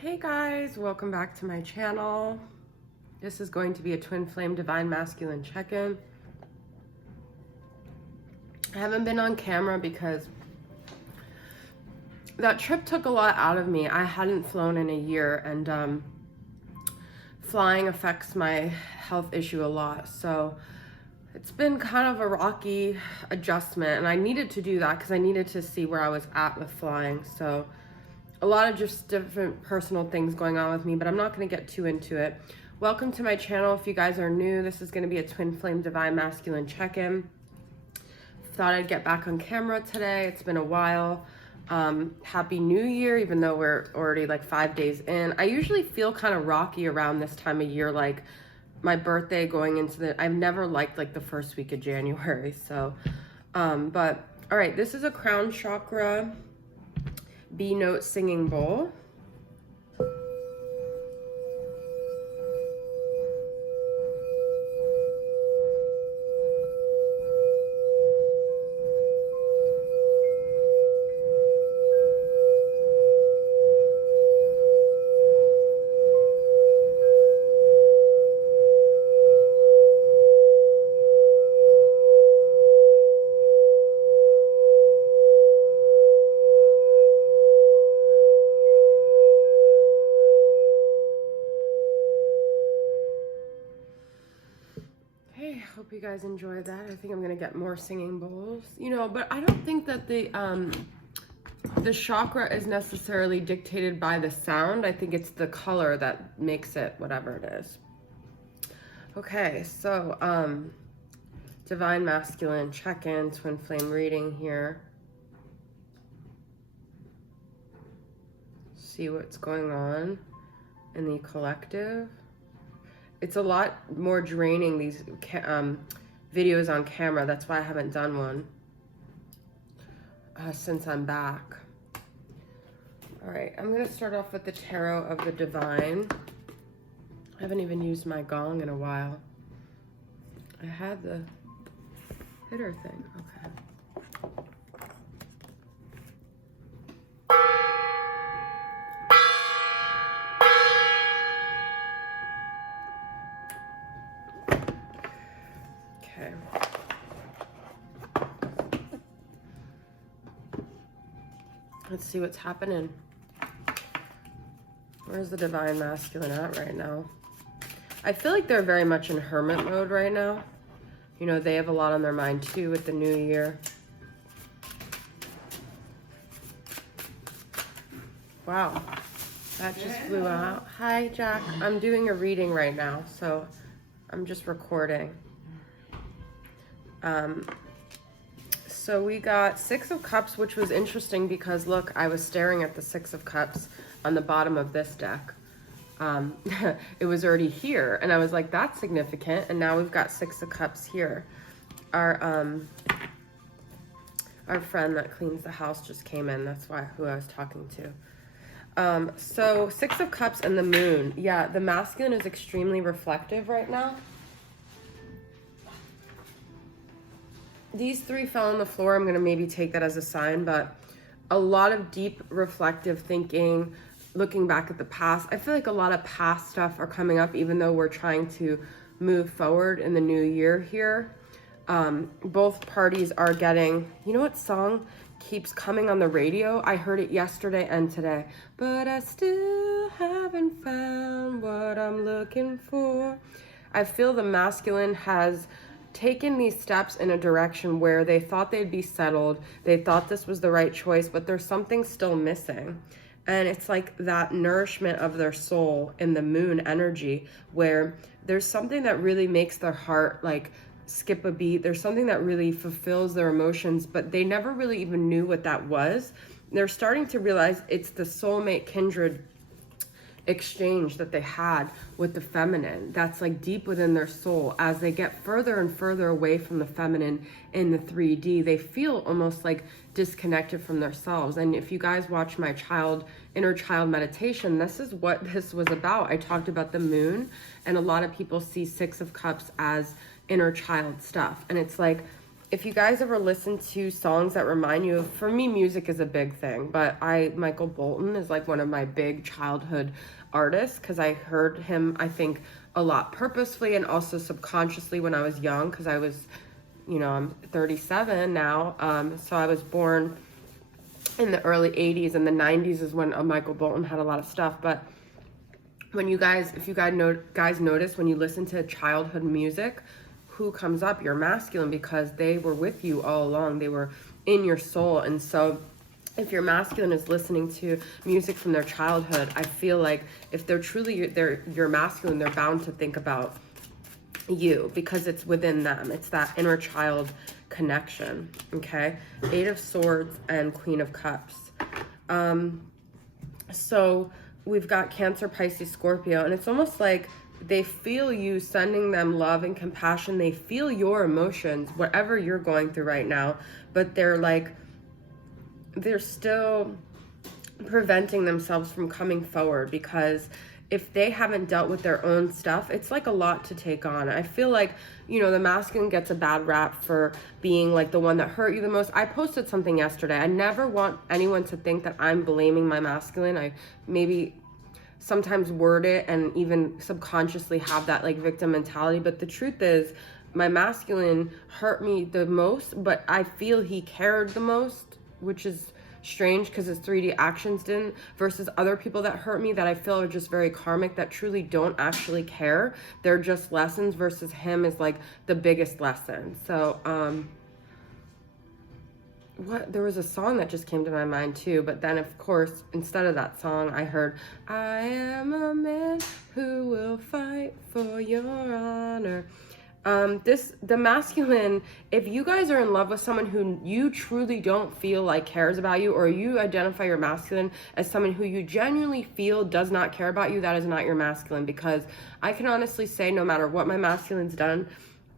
Hey guys, welcome back to my channel. This is going to be a twin flame divine masculine check-in. I haven't been on camera because that trip took a lot out of me. I hadn't flown in a year, and flying affects my health issue a lot. So it's been kind of a rocky adjustment, and I needed to do that because I needed to see where I was at with flying. So a lot of just different personal things going on with me, but I'm not going to get too into it. Welcome to my channel. If you guys are new, this is going to be a twin flame divine masculine check-in. Thought I'd get back on camera today. It's been a while. Happy New Year, even though we're already like 5 days in. I usually feel kind of rocky around this time of year, like my birthday going into I've never liked like the first week of January. So, but all right, this is a crown chakra B note singing bowl. Hope you guys enjoyed that. I think I'm gonna get more singing bowls, but I don't think that the chakra is necessarily dictated by the sound. I think it's the color that makes it whatever it is. Okay, so divine masculine check-in, twin flame reading here. See what's going on in the collective. It's a lot more draining, these videos on camera. That's why I haven't done one since I'm back. All right, I'm gonna start off with the Tarot of the Divine. I haven't even used my gong in a while. I had the hitter thing, okay. Let's see what's happening. Where's the divine masculine at right now? I feel like they're very much in hermit mode right now. They have a lot on their mind too with the new year. Wow, that just flew out. Hi, Jack. I'm doing a reading right now, so I'm just recording. So we got Six of Cups, which was interesting because look, I was staring at the Six of Cups on the bottom of this deck. It was already here, and I was like, that's significant. And now we've got Six of Cups here. Our friend that cleans the house just came in. That's who I was talking to. So Six of Cups and the Moon. Yeah, the masculine is extremely reflective right now. These three fell on the floor. I'm going to maybe take that as a sign, but a lot of deep reflective thinking, looking back at the past. I feel like a lot of past stuff are coming up, even though we're trying to move forward in the new year here. Both parties are getting, you know what song keeps coming on the radio? I heard it yesterday and today. But I still haven't found what I'm looking for. I feel the masculine has taken these steps in a direction where they thought they'd be settled. They thought this was the right choice, but there's something still missing. And it's like that nourishment of their soul in the moon energy, where there's something that really makes their heart like skip a beat. There's something that really fulfills their emotions, but they never really even knew what that was. They're starting to realize it's the soulmate kindred exchange that they had with the feminine that's like deep within their soul. As they get further and further away from the feminine in the 3D, they feel almost like disconnected from themselves. And if you guys watch my inner child meditation, this is what this was about. I talked about the moon, and a lot of people see Six of Cups as inner child stuff, and it's like if you guys ever listen to songs that remind you of, for me, music is a big thing, but Michael Bolton is like one of my big childhood artists because I heard him, I think, a lot purposefully and also subconsciously when I was young because I was, you know, I'm 37 now. So I was born in the early 80s, and the 90s is when Michael Bolton had a lot of stuff. But when you guys, if you guys notice when you listen to childhood music, who comes up? You're masculine because they were with you all along. They were in your soul. And so if your masculine is listening to music from their childhood, I feel like if they're truly your masculine, they're bound to think about you because it's within them. It's that inner child connection. Okay. 8 of Swords and Queen of Cups. So we've got Cancer, Pisces, Scorpio, and it's almost like they feel you sending them love and compassion. They feel your emotions, whatever you're going through right now, but they're still preventing themselves from coming forward because if they haven't dealt with their own stuff, it's like a lot to take on. I feel like, you know, the masculine gets a bad rap for being like the one that hurt you the most. I posted something yesterday. I never want anyone to think that I'm blaming my masculine. I maybe sometimes word it and even subconsciously have that like victim mentality, but the truth is my masculine hurt me the most, but I feel he cared the most, which is strange because his 3D actions didn't, versus other people that hurt me that I feel are just very karmic, that truly don't actually care. They're just lessons, versus him is like the biggest lesson. So there was a song that just came to my mind too, but then of course instead of that song I heard, I am a man who will fight for your honor. The masculine, if you guys are in love with someone who you truly don't feel like cares about you, or you identify your masculine as someone who you genuinely feel does not care about you, that is not your masculine. Because I can honestly say, no matter what my masculine's done,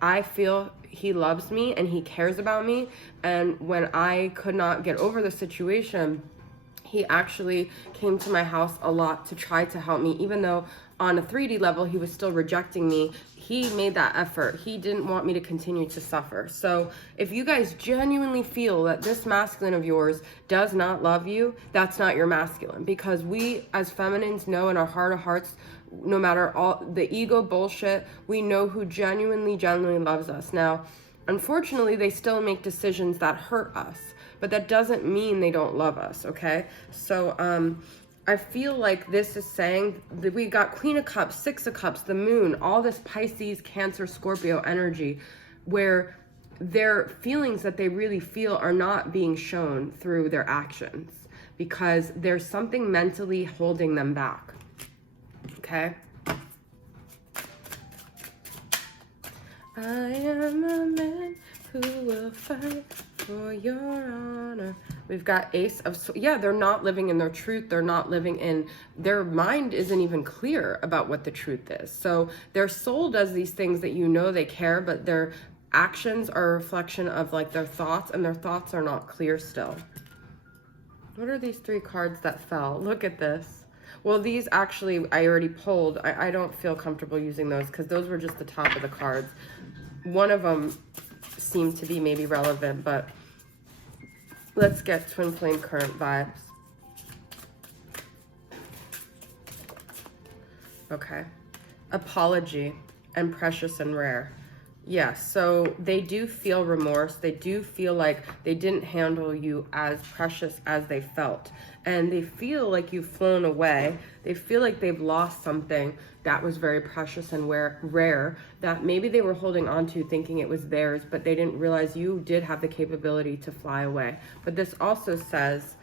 I feel he loves me and he cares about me. And when I could not get over the situation, he actually came to my house a lot to try to help me. Even though on a 3D level, he was still rejecting me, he made that effort. He didn't want me to continue to suffer. So if you guys genuinely feel that this masculine of yours does not love you, that's not your masculine. Because we as feminines know in our heart of hearts, no matter all the ego bullshit, we know who genuinely loves us. Now, unfortunately, they still make decisions that hurt us, but that doesn't mean they don't love us, okay? So I feel like this is saying that we got Queen of Cups, 6 of Cups, the moon, all this Pisces, Cancer, Scorpio energy, where their feelings that they really feel are not being shown through their actions because there's something mentally holding them back. Okay. I am a man who will fight for your honor. We've got Ace of Swords. Yeah, they're not living in their truth. They're not living in, their mind isn't even clear about what the truth is. So their soul does these things that you know they care, but their actions are a reflection of like their thoughts, and their thoughts are not clear still. What are these 3 cards that fell? Look at this. Well, these actually, I already pulled. I don't feel comfortable using those because those were just the top of the cards. One of them seemed to be maybe relevant, but let's get twin flame current vibes. Okay. Apology and precious and rare. Yes, so they do feel remorse. They do feel like they didn't handle you as precious as they felt. And they feel like you've flown away. They feel like they've lost something that was very precious and rare that maybe they were holding on to thinking it was theirs, but they didn't realize you did have the capability to fly away. But this also says,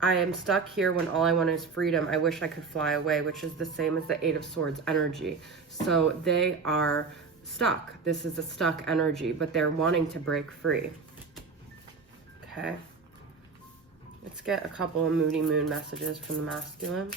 I am stuck here when all I want is freedom. I wish I could fly away, which is the same as the 8 of Swords energy. So they are stuck. This is a stuck energy, but they're wanting to break free. Okay. Let's get a couple of moody moon messages from the masculine.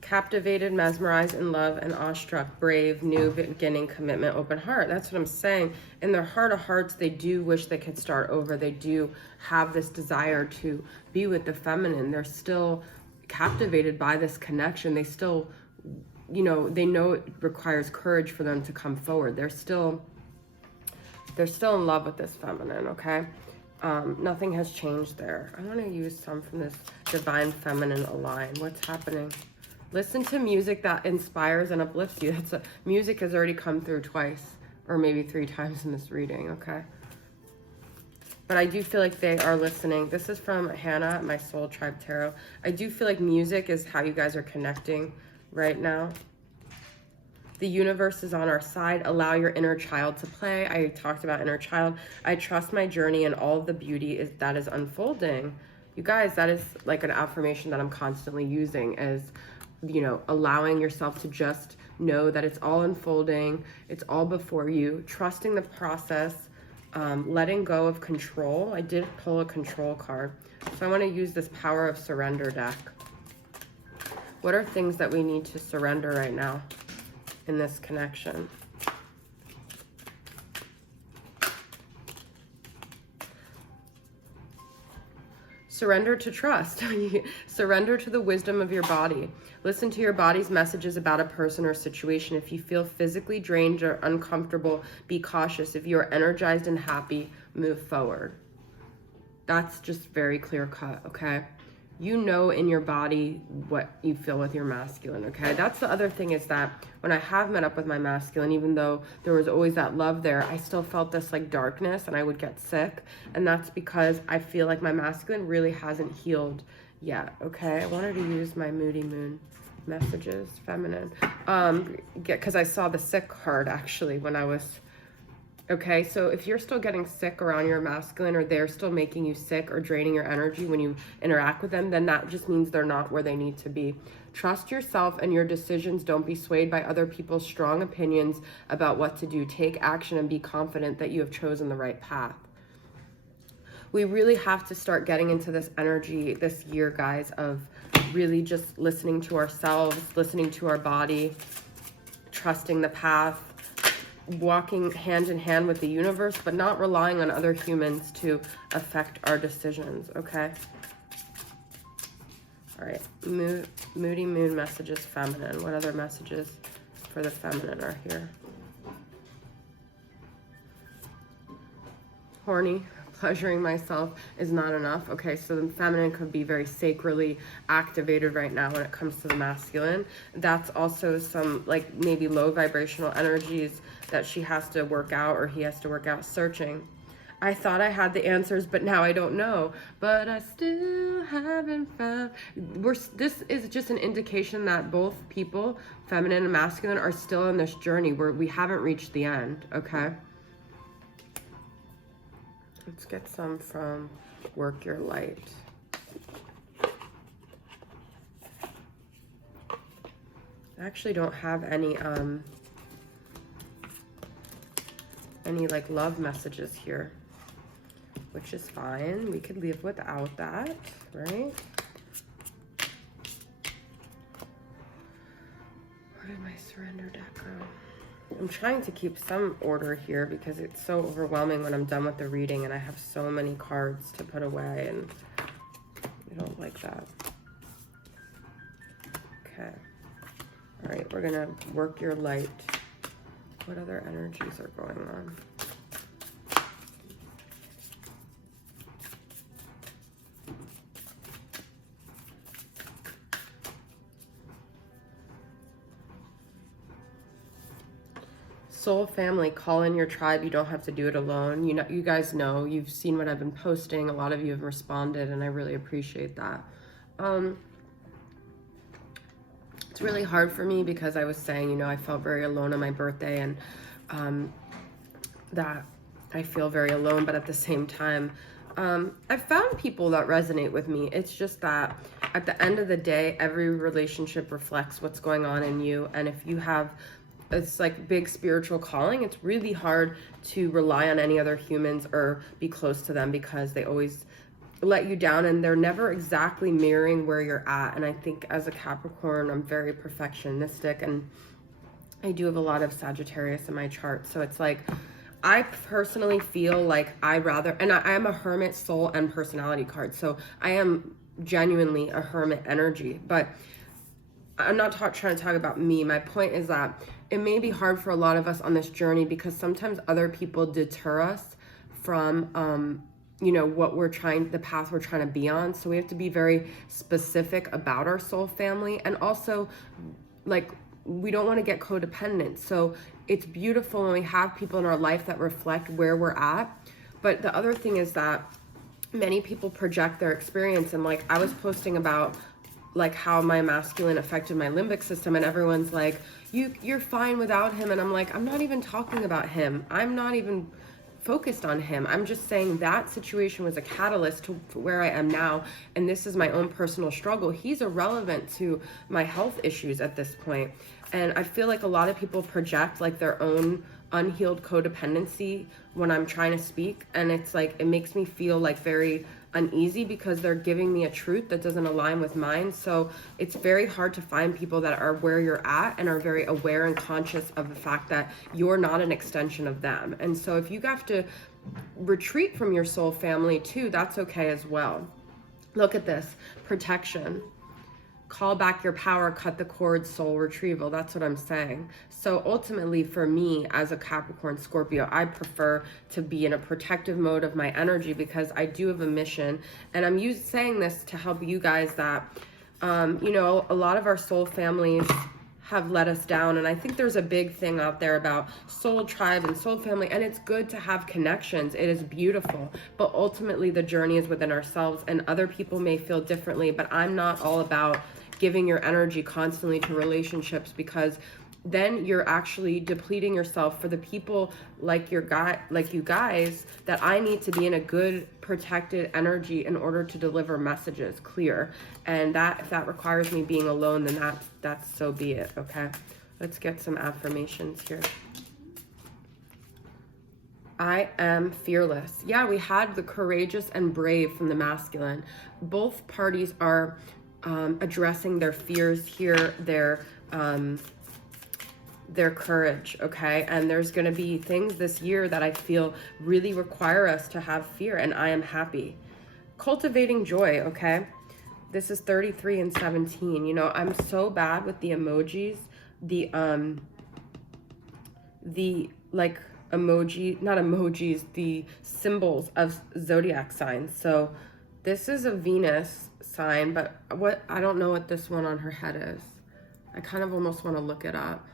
Captivated, mesmerized, in love, and awestruck, brave, new beginning, commitment, open heart. That's what I'm saying. In their heart of hearts, they do wish they could start over. They do have this desire to be with the feminine. They're still captivated by this connection. They still, you know, they know it requires courage for them to come forward. They're still in love with this feminine, okay? Nothing has changed there. I want to use some from this Divine Feminine Align. What's happening? Listen to music that inspires and uplifts you. Music has already come through twice, or maybe 3 times in this reading, okay? But I do feel like they are listening. This is from Hannah at My Soul Tribe Tarot. I do feel like music is how you guys are connecting right now. The universe is on our side. Allow your inner child to play. I talked about inner child. I trust my journey and all of the beauty that is unfolding. You guys, that is like an affirmation that I'm constantly using, is, you know, allowing yourself to just know that it's all unfolding. It's all before you. Trusting the process. Letting go of control. I did pull a control card. So I want to use this Power of Surrender deck. What are things that we need to surrender right now in this connection? Surrender to trust. Surrender to the wisdom of your body. Listen to your body's messages about a person or situation. If you feel physically drained or uncomfortable, be cautious. If you are energized and happy, move forward. That's just very clear cut, okay? You know in your body what you feel with your masculine, okay? That's the other thing, is that when I have met up with my masculine, even though there was always that love there, I still felt this like darkness and I would get sick. And that's because I feel like my masculine really hasn't healed yet, okay? I wanted to use my Moody Moon messages, feminine, because I saw the sick card actually when I was, okay? So if you're still getting sick around your masculine, or they're still making you sick or draining your energy when you interact with them, then that just means they're not where they need to be. Trust yourself and your decisions. Don't be swayed by other people's strong opinions about what to do. Take action and be confident that you have chosen the right path. We really have to start getting into this energy this year, guys, of really just listening to ourselves, listening to our body, trusting the path, walking hand in hand with the universe, but not relying on other humans to affect our decisions, okay? All right, Moody Moon messages, feminine. What other messages for the feminine are here? Horny. Pleasuring myself is not enough. Okay, so the feminine could be very sacrally activated right now when it comes to the masculine. That's also some like maybe low vibrational energies that she has to work out, or he has to work out, searching. I thought I had the answers, but now I don't know. But I still haven't found. This is just an indication that both people, feminine and masculine, are still on this journey where we haven't reached the end, okay? Let's get some from Work Your Light. I actually don't have any like love messages here, which is fine. We could live without that, right? Where did my surrender deck go? I'm trying to keep some order here because it's so overwhelming when I'm done with the reading and I have so many cards to put away, and I don't like that. Okay. All right, we're gonna work your light. What other energies are going on? Soul family, call in your tribe. You don't have to do it alone. You know, you guys know, you've seen what I've been posting. A lot of you have responded, and I really appreciate that. It's really hard for me because I was saying, you know, I felt very alone on my birthday, and that I feel very alone, but at the same time, I've found people that resonate with me. It's just that at the end of the day, every relationship reflects what's going on in you. And if you have it's like big spiritual calling, it's really hard to rely on any other humans or be close to them because they always let you down and they're never exactly mirroring where you're at. And I think as a Capricorn, I'm very perfectionistic, and I do have a lot of Sagittarius in my chart. So it's like, I personally feel like I am a hermit soul and personality card. So I am genuinely a hermit energy. But I'm not trying to talk about me. My point is that it may be hard for a lot of us on this journey because sometimes other people deter us from, what the path we're trying to be on. So we have to be very specific about our soul family. And also, like, we don't want to get codependent. So it's beautiful when we have people in our life that reflect where we're at. But the other thing is that many people project their experience. And like, I was posting about like how my masculine affected my limbic system, and everyone's like, you're fine without him. And I'm like, I'm not even talking about him. I'm not even focused on him. I'm just saying that situation was a catalyst to where I am now, and this is my own personal struggle. He's irrelevant to my health issues at this point. And I feel like a lot of people project like their own unhealed codependency when I'm trying to speak, and it's like, it makes me feel like very uneasy because they're giving me a truth that doesn't align with mine. So it's very hard to find people that are where you're at and are very aware and conscious of the fact that you're not an extension of them. And so if you have to retreat from your soul family too, that's okay as well. Look at this, protection. Call back your power, cut the cord, soul retrieval. That's what I'm saying. So ultimately for me as a Capricorn Scorpio, I prefer to be in a protective mode of my energy because I do have a mission. And I'm saying this to help you guys that, a lot of our soul families have let us down. And I think there's a big thing out there about soul tribe and soul family, and it's good to have connections. It is beautiful, but ultimately the journey is within ourselves, and other people may feel differently, but I'm not all about giving your energy constantly to relationships, because then you're actually depleting yourself for the people like you guys that I need to be in a good protected energy in order to deliver messages clear. And that if that requires me being alone, then that's so be it. Okay, let's get some affirmations here. I am fearless. Yeah, we had the courageous and brave from the masculine. Both parties are addressing their fears here, their courage, okay? And there's going to be things this year that I feel really require us to have fear, and I am happy. Cultivating joy, okay? This is 33 and 17. I'm so bad with the emojis, the symbols of zodiac signs. So this is a Venus sign, but I don't know what this one on her head is. I kind of almost want to look it up.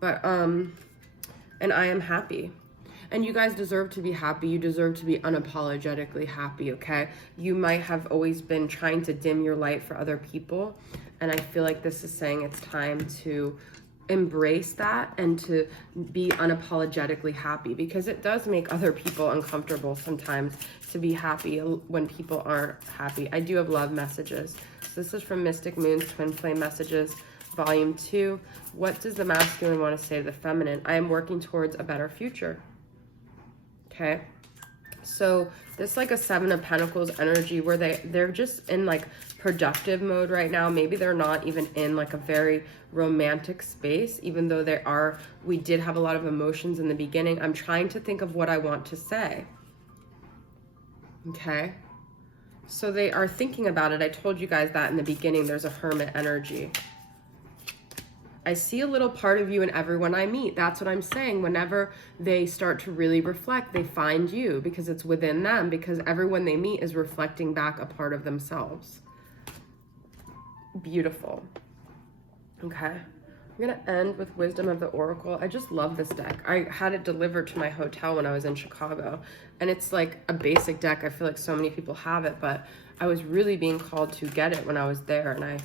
But, and I am happy. And you guys deserve to be happy. You deserve to be unapologetically happy, okay? You might have always been trying to dim your light for other people. And I feel like this is saying it's time to embrace that and to be unapologetically happy, because it does make other people uncomfortable sometimes to be happy when people aren't happy. I do have love messages. So this is from Mystic Moon's Twin Flame Messages, Volume 2. What does the masculine want to say to the feminine? I am working towards a better future. Okay. So this like a Seven of Pentacles energy where they're just in like productive mode right now. Maybe they're not even in like a very romantic space, even though we did have a lot of emotions in the beginning. I'm trying to think of what I want to say. Okay. So they are thinking about it. I told you guys that in the beginning, there's a hermit energy. I see a little part of you in everyone I meet. That's what I'm saying. Whenever they start to really reflect, they find you because it's within them, because everyone they meet is reflecting back a part of themselves. Beautiful. Okay. I'm going to end with Wisdom of the Oracle. I just love this deck. I had it delivered to my hotel when I was in Chicago, and it's like a basic deck. I feel like so many people have it, but I was really being called to get it when I was there, and I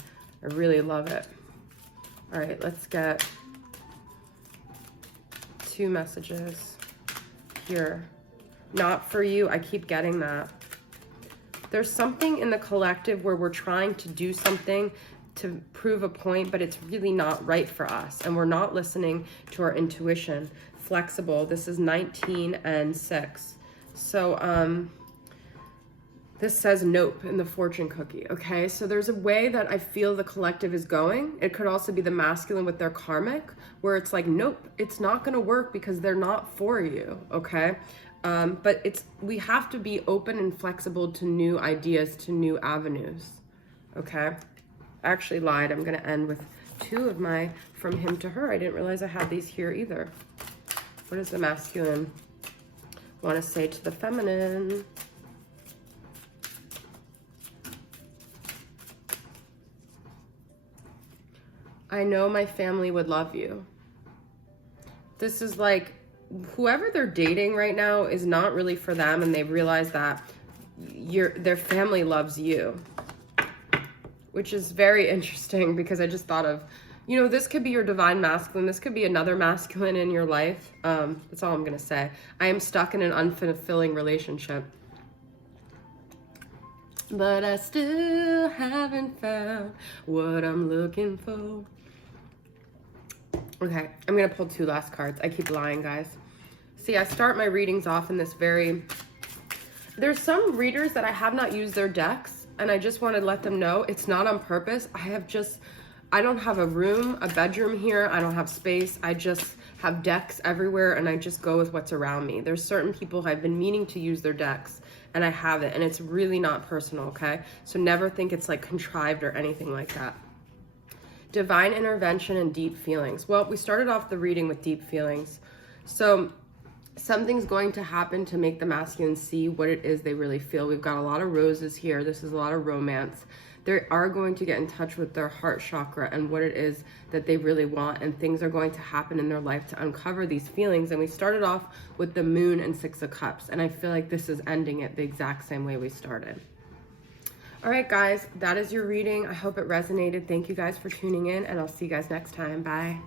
really love it. All right, let's get 2 messages here. Not for you. I keep getting that. There's something in the collective where we're trying to do something to prove a point, but it's really not right for us, and we're not listening to our intuition. Flexible. This is 19 and 6. So this says nope in the fortune cookie, okay? So there's a way that I feel the collective is going. It could also be the masculine with their karmic, where it's like, nope, it's not gonna work because they're not for you, okay? But we have to be open and flexible to new ideas, to new avenues. Okay? I actually lied. I'm going to end with 2 of my From Him to Her. I didn't realize I had these here either. What does the masculine want to say to the feminine? I know my family would love you. This is like, whoever they're dating right now is not really for them, and they've realized that their family loves you, which is very interesting, because I just thought of, you know, this could be your divine masculine. This could be another masculine in your life. That's all I'm going to say. I am stuck in an unfulfilling relationship, but I still haven't found what I'm looking for. Okay, I'm going to pull 2 last cards. I keep lying, guys. See, I start my readings off in this there's some readers that I have not used their decks, and I just want to let them know it's not on purpose. I don't have a bedroom here. I don't have space. I just have decks everywhere, and I just go with what's around me. There's certain people I've been meaning to use their decks, and I haven't, and it's really not personal, okay? So never think it's like contrived or anything like that. Divine intervention and deep feelings. Well, we started off the reading with deep feelings. So something's going to happen to make the masculine see what it is they really feel. We've got a lot of roses here. This is a lot of romance. They are going to get in touch with their heart chakra and what it is that they really want, and things are going to happen in their life to uncover these feelings. And we started off with the Moon and 6 of Cups, and I feel like this is ending it the exact same way we started. All right, guys, that is your reading. I hope it resonated. Thank you guys for tuning in, and I'll see you guys next time. Bye.